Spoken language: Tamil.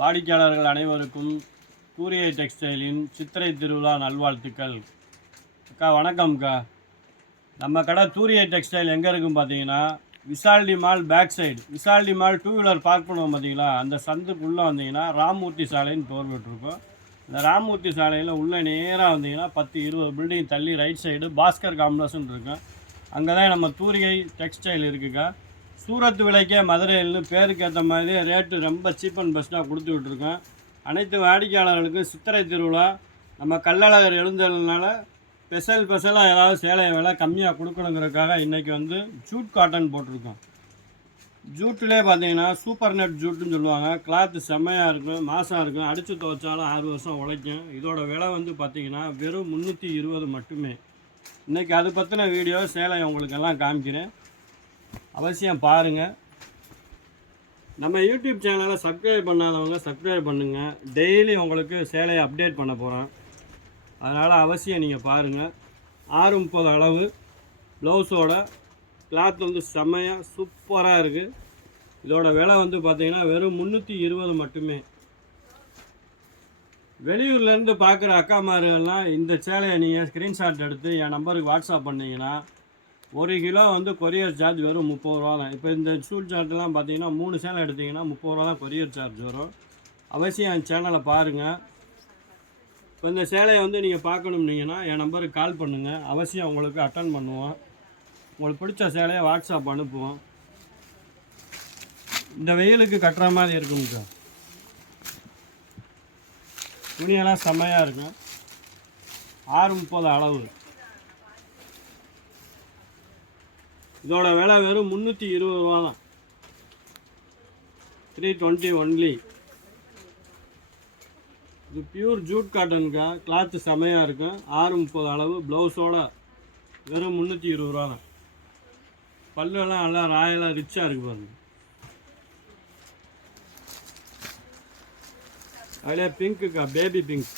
வாடிக்கையாளர்கள் அனைவருக்கும் கூரிய டெக்ஸ்டைலின் சித்திரை திருவிழா நல்வாழ்த்துக்கள். அக்கா வணக்கம்க்கா. நம்ம கடை தூரிய டெக்ஸ்டைல் எங்கே இருக்குன்னு பார்த்தீங்கன்னா, விசால்டி மால் பேக் சைடு, விசால்டி மால் 2 வீலர் பார்க் பண்ணுவோம் பார்த்தீங்களா, அந்த சந்துக்குள்ளே வந்தீங்கன்னா ராமூர்த்தி சாலைன்னு பேர் போட்டிருக்கோம். இந்த ராமூர்த்தி சாலையில் உள்ளே நேராக வந்தீங்கன்னா 10-20 பில்டிங் தள்ளி ரைட் சைடு பாஸ்கர் காம்ப்ளெக்ஸ்னு இருக்கும். அங்கே தான் நம்ம தூரிகை டெக்ஸ்டைல் இருக்குக்கா. சூரத் விலைக்கே மதுரையில்னு பேருக்கு ஏற்ற மாதிரி ரேட்டு ரொம்ப சீப் அண்ட் பெஸ்ட்டாக கொடுத்துக்கிட்டுருக்கோம். அனைத்து வாடிக்கையாளர்களுக்கும் சித்திரை திருவிழா நம்ம கள்ளழகர் எழுந்ததுனால ஸ்பெஷலாக ஏதாவது சேலை விலை கம்மியாக கொடுக்கணுங்கிறதுக்காக இன்றைக்கி வந்து ஜூட் காட்டன் போட்டிருக்கோம். ஜூட்டிலே பார்த்தீங்கன்னா சூப்பர் நெட் ஜூட்டுன்னு சொல்லுவாங்க. கிளாத்து செம்மையாக இருக்கும், மாசாக இருக்கும், அடித்து துவைச்சாலும் 6 வருஷம் உழைக்கும். இதோட விலை வந்து பார்த்திங்கன்னா வெறும் 320 மட்டுமே. இன்றைக்கி அது பற்றின வீடியோ சேலை உங்களுக்கெல்லாம் காமிக்கிறேன், அவசியம் பாருங்கள். நம்ம யூடியூப் சேனலை சப்ஸ்கிரைப் பண்ணாதவங்க சப்ஸ்கிரைப் பண்ணுங்கள். டெய்லி உங்களுக்கு சேலையை அப்டேட் பண்ண போகிறேன், அதனால் அவசியம் நீங்கள் பாருங்கள். 6:30 அளவு ப்ளவுஸோட கிளாத் வந்து செம்மையாக சூப்பராக இருக்குது. இதோட விலை வந்து பார்த்திங்கன்னா வெறும் 320 மட்டுமே. வெளியூர்லேருந்து பார்க்குற அக்காமார்கள்லாம் இந்த சேலையை நீங்கள் ஸ்க்ரீன்ஷாட் எடுத்து என் நம்பருக்கு வாட்ஸ்அப் பண்ணிங்கன்னா 1 கிலோ வந்து கொரியர் சார்ஜ் வெறும் 30 ரூபா தான். இப்போ இந்த சூட் சார்ட்லாம் பார்த்தீங்கன்னா 3 சேலை எடுத்திங்கன்னா 30 ரூபா தான் கொரியர் சார்ஜ் வரும். அவசியம் என் சேனலை பாருங்கள். இப்போ இந்த சேலையை வந்து நீங்கள் பார்க்கணும்னீங்கன்னா என் நம்பருக்கு கால் பண்ணுங்கள், அவசியம் உங்களுக்கு அட்டன் பண்ணுவோம். உங்களுக்கு பிடிச்ச சேலையை வாட்ஸ்அப் அனுப்புவோம். இந்த வெயிலுக்கு கட்டுற மாதிரி இருக்குங்க சார். துணியெல்லாம் செம்மையாக இருக்கும். 6:30 அளவு. இதோட விலை வெறும் 320 ரூபா தான். 320 ஒன்லி. இது பியூர் ஜூட் காட்டனுக்கா. கிளாத்து செமையாக இருக்கும். 6:30 அளவு ப்ளவுஸோட வெறும் 320 ரூபா தான். பல்லுலாம் நல்லா ராயலாக ரிச்சாக இருக்குது பாருங்கள். அதிலே பிங்க்குக்கா, பேபி பிங்க்.